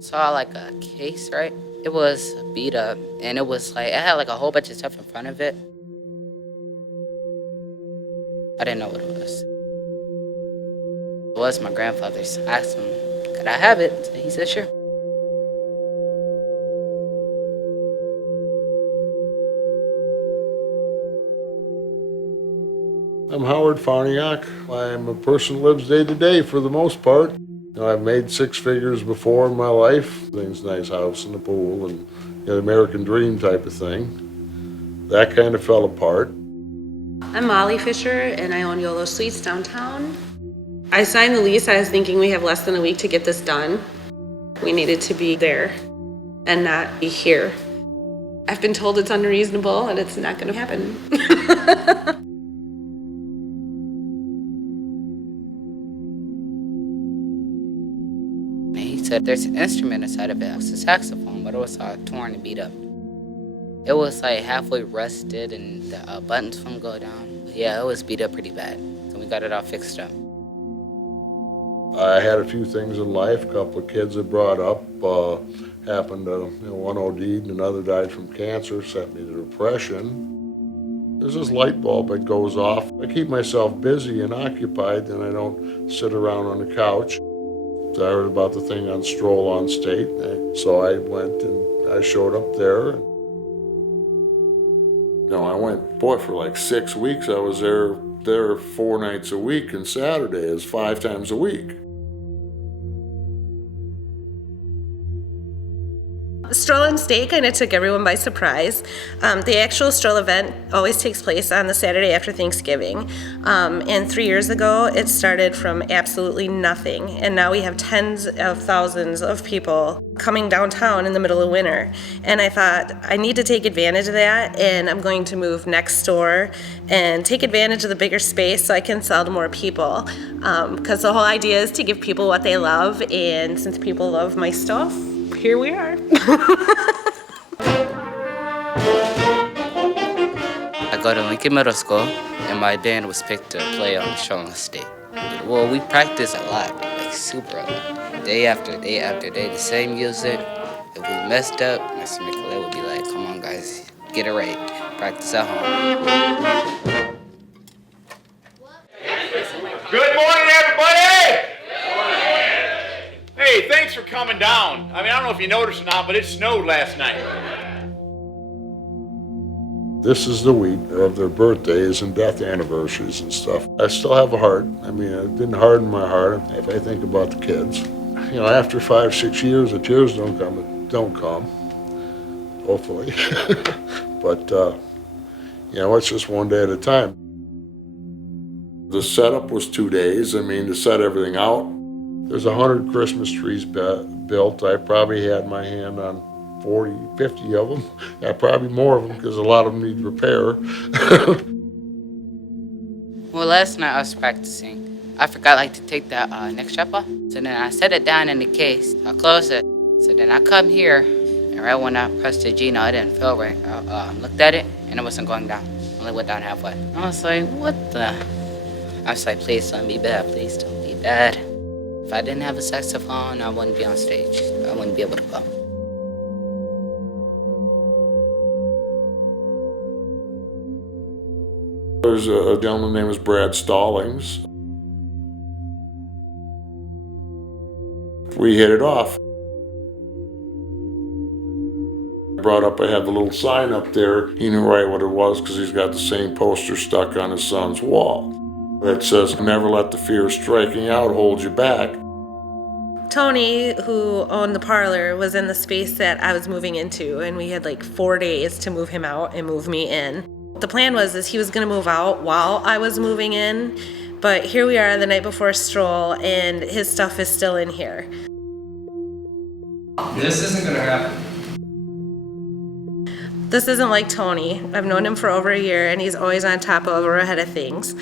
Saw like a case, right? It was beat up and it was like, it had like a whole bunch of stuff in front of it. I didn't know what it was. It was my grandfather's. I asked him, could I have it? He said, sure. I'm Howard Farniak. I'm a person who lives day to day for the most part. I've made six figures before in my life. Things, nice house and a pool and the American dream type of thing. That kind of fell apart. I'm Molly Fisher and I own YOLO Suites downtown. I signed the lease. I was thinking we have less than a week to get this done. We needed to be there and not be here. I've been told it's unreasonable and it's not going to happen. And he said, there's an instrument inside of it. It was a saxophone, but it was torn and beat up. It was like halfway rusted and the buttons wouldn't go down. Yeah, it was beat up pretty bad. So we got it all fixed up. I had a few things in life. A couple of kids I brought up. Happened to, one OD'd and another died from cancer, sent me to depression. There's this light bulb that goes off. I keep myself busy and occupied, and I don't sit around on the couch. So I heard about the thing on Stroll on State, so I went and I showed up there. I went, for like 6 weeks. I was there 4 nights a week, and Saturday is 5 times a week. Stroll on State kind of took everyone by surprise. The actual Stroll event always takes place on the Saturday after Thanksgiving. And 3 years ago, it started from absolutely nothing. And now we have tens of thousands of people coming downtown in the middle of winter. And I thought, I need to take advantage of that, and I'm going to move next door and take advantage of the bigger space so I can sell to more people. Because the whole idea is to give people what they love, and since people love my stuff, here we are. I go to Lincoln Middle School, and my band was picked to play on Stroll on State. Well, we practice a lot, like super a lot. Day after day after day, the same music. If we messed up, Mr. Nicolette would be like, come on guys, get it right. Practice at home. Good morning, everybody! Hey, thanks for coming down. I don't know if you noticed or not, but it snowed last night. This is the week of their birthdays and death anniversaries and stuff. I still have a heart. It didn't harden my heart if I think about the kids. After 5, 6 years, the tears don't come, hopefully. But, it's just one day at a time. The setup was 2 days. To set everything out. There's 100 Christmas trees built. I probably had my hand on 40, 50 of them. Yeah, probably more of them because a lot of them need repair. Well, last night I was practicing. I forgot to take that neck strap off. So then I set it down in the case. I closed it. So then I come here, and right when I pressed the G note, it didn't feel right. I looked at it, and it wasn't going down. It only went down halfway. I was like, what the? I was like, please don't be bad. Please don't be bad. If I didn't have a saxophone, I wouldn't be on stage. I wouldn't be able to go. There's a gentleman named Brad Stallings. We hit it off. I had the little sign up there. He knew right what it was because he's got the same poster stuck on his son's wall. It says, never let the fear of striking out hold you back. Tony, who owned the parlor, was in the space that I was moving into, and we had 4 days to move him out and move me in. The plan was he was going to move out while I was moving in, but here we are the night before Stroll, and his stuff is still in here. This isn't going to happen. This isn't like Tony. I've known him for over a year, and he's always on top of or ahead of things.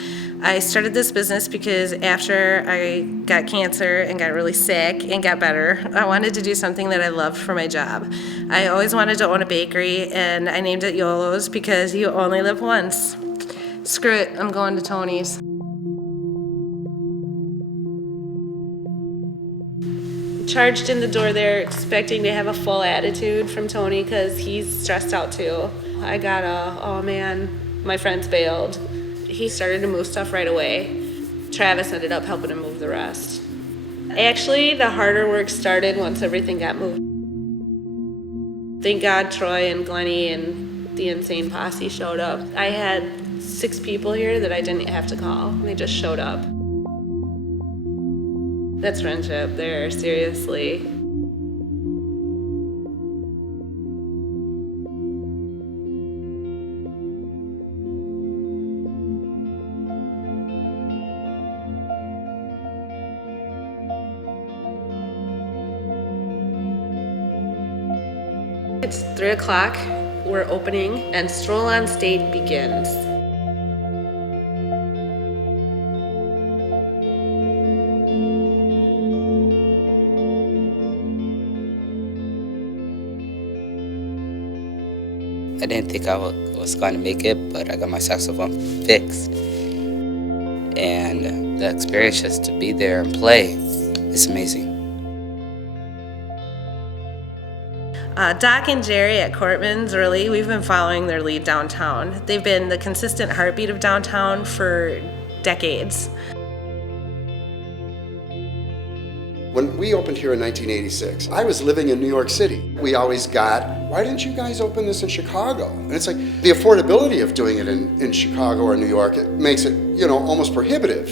I started this business because after I got cancer and got really sick and got better, I wanted to do something that I loved for my job. I always wanted to own a bakery, and I named it YOLO's because you only live once. Screw it, I'm going to Tony's. Charged in the door there expecting to have a full attitude from Tony because he's stressed out too. I got oh man, my friends bailed. He started to move stuff right away. Travis ended up helping him move the rest. Actually, the harder work started once everything got moved. Thank God Troy and Glennie and the insane posse showed up. I had 6 people here that I didn't have to call. They just showed up. That's friendship there, seriously. It's 3 o'clock, we're opening, and Stroll on State begins. I didn't think I was going to make it, but I got my saxophone fixed. And the experience just to be there and play is amazing. Doc and Jerry at Cortman's, really, we've been following their lead downtown. They've been the consistent heartbeat of downtown for decades. When we opened here in 1986, I was living in New York City. We always got, why didn't you guys open this in Chicago? And it's like the affordability of doing it in Chicago or New York, it makes it, almost prohibitive.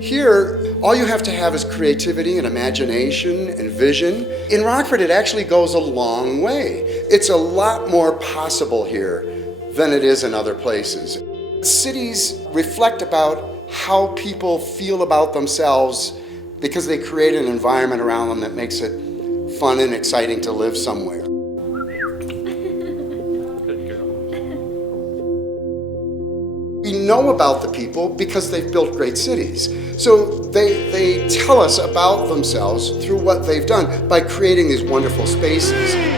Here, all you have to have is creativity and imagination and vision. In Rockford, it actually goes a long way. It's a lot more possible here than it is in other places. Cities reflect about how people feel about themselves because they create an environment around them that makes it fun and exciting to live somewhere. We know about the people because they've built great cities. So they tell us about themselves through what they've done by creating these wonderful spaces. 3, 2, 1.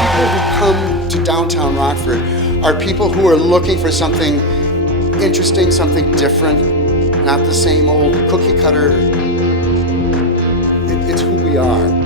People who come to downtown Rockford are people who are looking for something interesting, something different, not the same old cookie cutter. It's who we are.